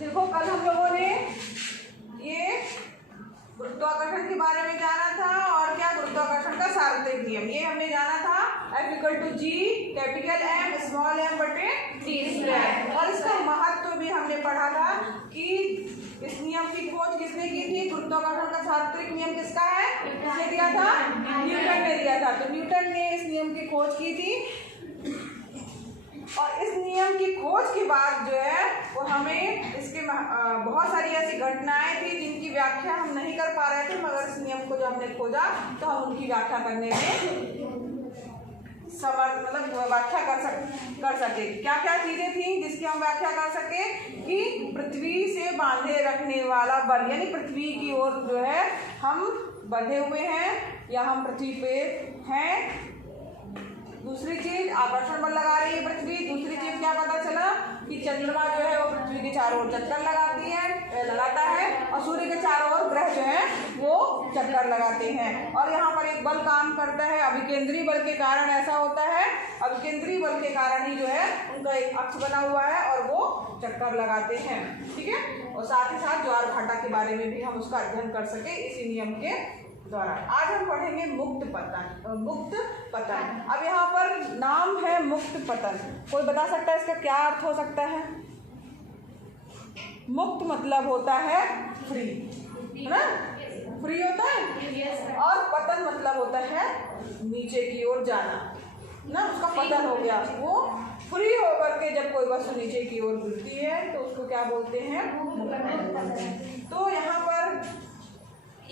देखो कल हम लोगों ने ये गुरुत्वाकर्षण के बारे में जाना था और क्या गुरुत्वाकर्षण का सार्वत्रिक नियम ये हमने जाना था F=G capital M small m बटे d²। और इसका महत्व भी हमने पढ़ा था कि इस नियम की खोज किसने की थी। गुरुत्वाकर्षण का सार्वत्रिक नियम किसका है, किसने दिया था, न्यूटन ने दिया था। तो न्यूटन ने इस नियम की खोज की थी और इस नियम की खोज के बाद जो है वो हमें इसके बहुत सारी ऐसी घटनाएं थी जिनकी व्याख्या हम नहीं कर पा रहे थे, मगर इस नियम को जब हमने खोजा तो हम उनकी व्याख्या करने में व्याख्या कर सके। क्या क्या चीजें थी जिसकी हम व्याख्या कर सके कि पृथ्वी से बांधे रखने वाला बल, यानी पृथ्वी की ओर जो है हम बंधे हुए हैं या हम पृथ्वी पे हैं। दूसरी चीज आकर्षण बल लगा रही है पृथ्वी। दूसरी चीज क्या पता चला कि चंद्रमा जो है वो पृथ्वी के चारों ओर चक्कर लगाता है और सूर्य के चारों ओर ग्रह जो है वो चक्कर लगाते हैं। और यहाँ पर एक बल काम करता है, अभिकेंद्री बल के कारण ऐसा होता है। अभिकेंद्री बल के कारण ही जो है उनका एक अक्ष बना हुआ है और वो चक्कर लगाते हैं। ठीक है, और साथ ही साथ ज्वार भाटा के बारे में भी हम उसका अध्ययन कर सके इसी नियम के द्वारा। आज हम पढ़ेंगे मुक्त पतन। मुक्त पतन, अब यहाँ पर नाम है मुक्त पतन। कोई बता सकता है इसका क्या अर्थ हो सकता है। मुक्त मतलब होता है फ्री, है ना, फ्री होता है। और पतन मतलब होता है नीचे की ओर जाना ना, उसका पतन हो गया। वो फ्री होकर के जब कोई वस्तु नीचे की ओर गिरती है तो उसको क्या बोलते हैं, मुक्त पतन। तो यहाँ पर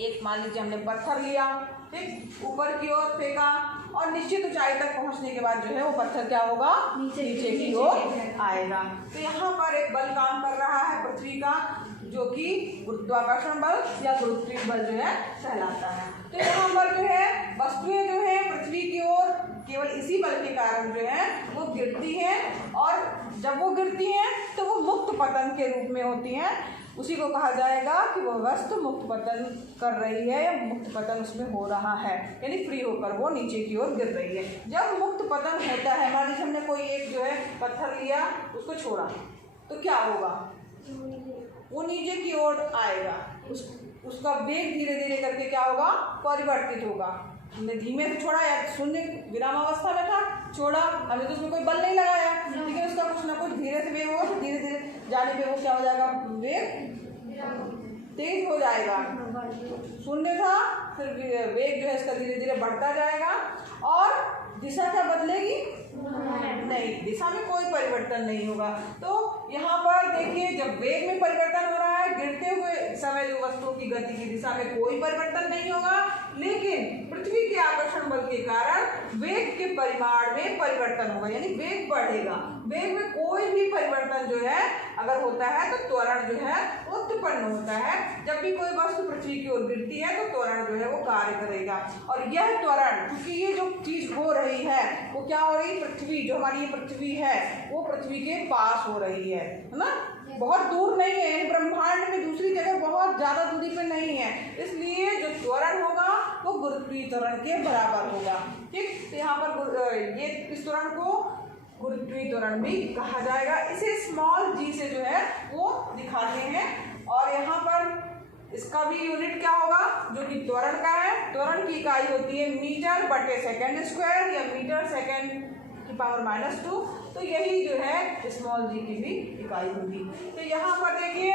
एक मान लीजिए हमने पत्थर लिया, ठीक, ऊपर की ओर फेंका और निश्चित ऊंचाई तक पहुंचने के बाद जो है वो पत्थर क्या होगा, नीचे की ओर आएगा। तो यहाँ पर एक बल काम कर रहा है पृथ्वी का, जो कि गुरुत्वाकर्षण बल या गुरुत्वीय बल जो है कहलाता है। तो यहाँ पर जो है वस्तुएं जो है पृथ्वी की ओर केवल इसी बल के कारण जो है वो गिरती हैं और जब वो गिरती हैं तो वो मुक्त पतन के रूप में होती हैं। उसी को कहा जाएगा कि वह वस्तु मुक्त पतन कर रही है या मुक्त पतन उसमें हो रहा है, यानी फ्री होकर वो नीचे की ओर गिर रही है। जब मुक्त पतन होता है, मान लीजिए हमने कोई एक जो है पत्थर लिया, उसको छोड़ा, तो क्या होगा, वो नीचे की ओर आएगा। उसका वेग धीरे धीरे करके क्या होगा, परिवर्तित होगा। हमने धीमे से छोड़ा या शून्य विरामावस्था में था, छोड़ा, हमने तो उसमें कोई बल नहीं लगाया, लेकिन उसका कुछ ना कुछ धीरे से वेग होगा, तो धीरे धीरे जाने पे वो क्या हो जाएगा, वेग तेज हो जाएगा। शून्य था, फिर वेग जो है इसका धीरे धीरे बढ़ता जाएगा और दिशा क्या बदलेगी, नहीं, दिशा में कोई परिवर्तन नहीं होगा। तो यहाँ पर देखिए जब वेग में परिवर्तन हो रहा है, गिरते हुए समय जो वस्तुओं की गति की दिशा में कोई परिवर्तन नहीं होगा, लेकिन पृथ्वी के आकर्षण बल के कारण वेग के परिमाण में परिवर्तन होगा, यानी वेग बढ़ेगा। वेग में कोई भी परिवर्तन जो है अगर होता है तो त्वरण जो है उत्पन्न होता है। जब भी कोई वस्तु पृथ्वी की ओर गिरती है तो त्वरण जो है वो कार्य करेगा। और यह त्वरण, क्योंकि ये जो चीज हो रही है वो क्या हो रही है, पृथ्वी जो हमारी पृथ्वी है वो पृथ्वी के पास हो रही है ना, बहुत दूर नहीं है, ब्रह्मांड में दूसरी जगह बहुत ज्यादा दूरी पे नहीं है। इसलिए जो त्वरण होगा वो गुरुत्वीय त्वरण के बराबर होगा। ठीक, तो यहाँ पर ये इस त्वरण को गुरुत्वीय त्वरण भी कहा जाएगा। इसे स्मॉल g से जो है वो दिखाते हैं। और यहाँ पर इसका भी यूनिट क्या होगा, जो कि त्वरण का है। त्वरण की इकाई होती है मीटर बटे सेकेंड स्क्वायर या मीटर सेकेंड की पावर -2। तो यही जो है स्मॉल g की भी इकाई होगी। तो यहाँ पर देखिए,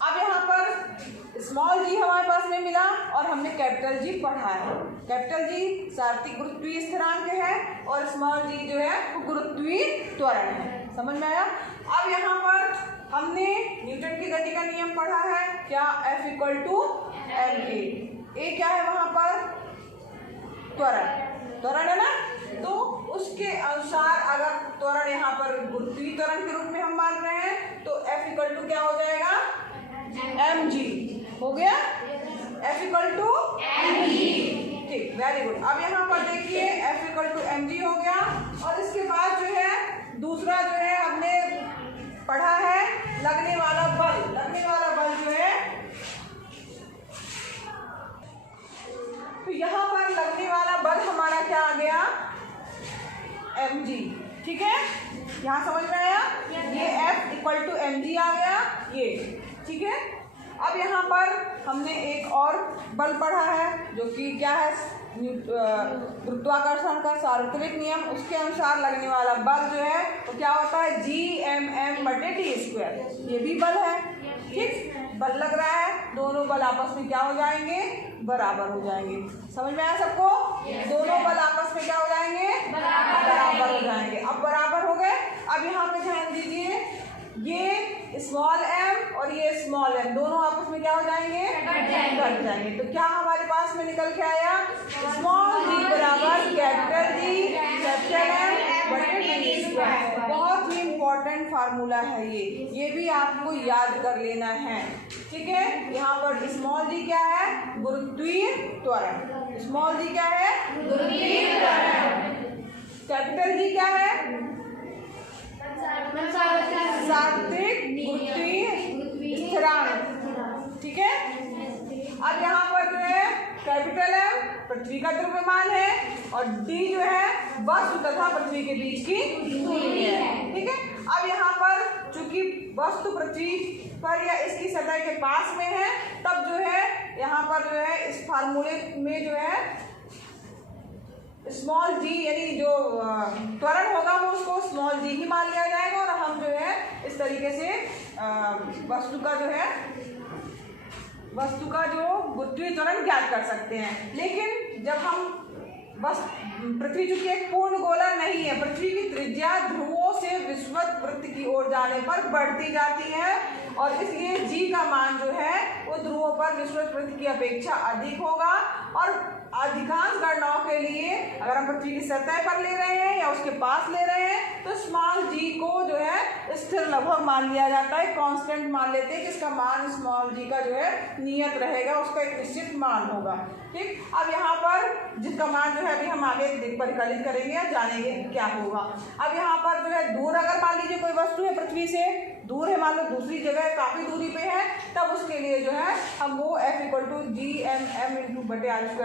अब यहाँ पर स्मॉल g हमारे पास में मिला और हमने कैपिटल G पढ़ा है। कैपिटल G सार्वत्रिक गुरुत्वीय स्थिरांक है और स्मॉल g जो है वो गुरुत्वीय त्वरण है। समझ में आया। अब यहाँ पर हमने न्यूटन की गति का नियम पढ़ा है, क्या, F=ma। ए क्या है वहाँ पर, त्वरण है ना, तो उसके अनुसार अगर त्वरण यहाँ पर गुरुत्वीय त्वरण के रूप में हम मान रहे हैं तो F क्या हो जाएगा, mg हो गया, F=mg। ठीक, वेरी गुड। अब यहाँ पर देखिए F=mg हो गया। और इसके बाद जो है दूसरा जो है हमने पढ़ा है लगने वाला बल। लगने वाला बल जो है, तो यहाँ पर लगने वाला बल हमारा क्या आ गया, mg। ठीक है, यहाँ समझ में आया। ये F इक्वल टू mg आ गया ये, ठीक है। अब यहाँ पर हमने एक और बल पढ़ा है जो कि क्या है, गुरुत्वाकर्षण का सार्वत्रिक नियम, उसके अनुसार लगने वाला बल जो है वो क्या होता है, Gmm/d²। ये भी बल है, ठीक। बल लग रहा है, दोनों बल आपस में क्या हो जाएंगे, बराबर हो जाएंगे। समझ में आया सबको? दोनों बल आपस में क्या हो जाएंगे, बराबर हो जाएंगे। अब बराबर हो गए। अब यहाँ पे ध्यान दीजिए, ये स्मॉल m और ये स्मॉल m दोनों आपस में क्या हो जाएंगे, कट जाएंगे। तो क्या हमारे पास में निकल के आया, स्मॉल g बराबर कैपिटल G कैपिटल M/d²। बहुत ही इंपॉर्टेंट फार्मूला है ये भी आपको याद कर लेना है, ठीक है। यहाँ पर स्मॉल g क्या है, गुरुत्वीय त्वरण। स्मॉल g क्या है, गुरुत्वीय त्वरण। कैपिटल G क्या है, सार्वत्रिक गुरुत्वीय स्थिरांक, ठीक है। अब यहाँ पर जो है कैपिटल M पृथ्वी का द्रव्यमान है और D जो है वस्तु तथा पृथ्वी के बीच की दूरी है, ठीक है। अब यहाँ पर चूंकि वस्तु पृथ्वी पर या इसकी सतह के पास में है, तब जो है यहाँ पर जो है इस फार्मूले में जो है स्मॉल g यानी जो त्वरण होगा वो उसको स्मॉल g ही मान लिया जाएगा और हम जो है इस तरीके से वस्तु का जो गुरुत्वीय त्वरण ज्ञात कर सकते हैं। लेकिन जब हम बस पृथ्वी चूंकि एक पूर्ण गोला नहीं है, पृथ्वी की त्रिज्या ध्रुवों से विषुवत वृत्त की ओर जाने पर बढ़ती जाती है और इसलिए g का मान जो है वो ध्रुवों पर विषुवत वृत्त की अपेक्षा अधिक होगा। और अधिकांश गणनाओं के लिए अगर हम पृथ्वी की सतह पर ले रहे हैं या उसके पास ले रहे हैं तो स्मॉल g को जो है स्थिर लगभग मान लिया जाता है, कांस्टेंट मान लेते हैं कि इसका मान स्मॉल g का जो है नियत रहेगा, उसका एक निश्चित मान होगा, ठीक। अब यहाँ पर जिसका मान जो है अभी हम आगे परिकलित करेंगे या जानेंगे क्या होगा। अब यहाँ पर जो है दूर, अगर मान लीजिए कोई वस्तु है पृथ्वी से दूर है, मान लो दूसरी जगह काफी दूरी पे है, तब उसके लिए जो है हम वो F=Gmm/r²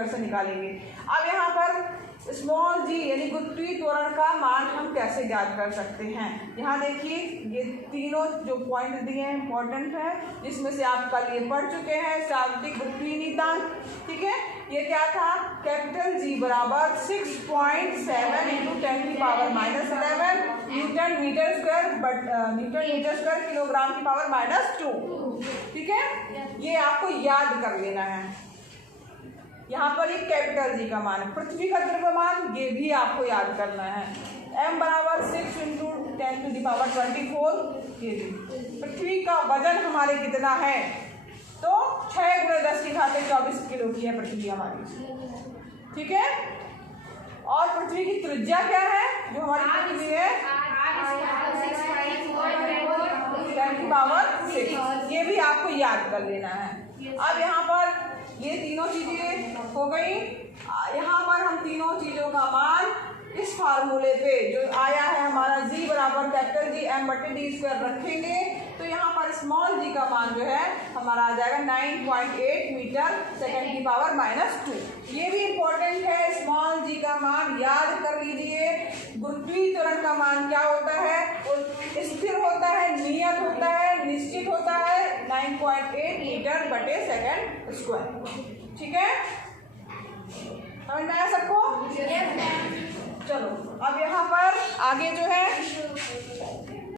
से निकालेंगे। अब यहाँ पर स्मॉल g यानी गुरुत्वीय त्वरण का मान हम कैसे ज्ञात कर सकते हैं। यहाँ देखिए ये तीनों जो पॉइंट दिए हैं इंपॉर्टेंट है, जिसमें से आप कल ये पढ़ चुके हैं, शाब्दिक गुरुत्वीय नियतांक, ठीक है। ये क्या था, कैपिटल G बराबर 6.7 × 10⁻11 न्यूटन मीटर स्क्वायर किलोग्राम की पावर -2, ठीक है। ये आपको याद कर लेना है। यहाँ पर एक कैपिटल G का मान है, पृथ्वी का द्रव्यमान ये भी आपको याद करना है। m बराबर 6 × 10⁻24 kg। पृथ्वी का वजन हमारे कितना है, तो 6 × 10⁻24 किलो की है पृथ्वी हमारी, ठीक है। और पृथ्वी की त्रिज्या क्या है, जो हमारी पृथ्वी है 10⁻6, ये भी आपको याद कर लेना है। अब यहाँ पर ये तीनों चीजें हो गई। यहाँ पर हम तीनों चीजों का मान इस फार्मूले पे जो आया है हमारा g बराबर कैपिटल G m/d² रखेंगे, तो यहाँ पर स्मॉल g का मान जो है हमारा आ जाएगा 9.8 मीटर सेकेंड की पावर -2। ये भी इम्पोर्टेंट है, स्मॉल g का मान याद कर लीजिए। गुरुत्वीय त्वरण का मान क्या होता है, स्थिर होता है, नियत होता है, निश्चित होता है 9.8 मीटर/सेकेंड², ठीक है। समझ में आया सबको? चलो अब यहाँ पर आगे जो है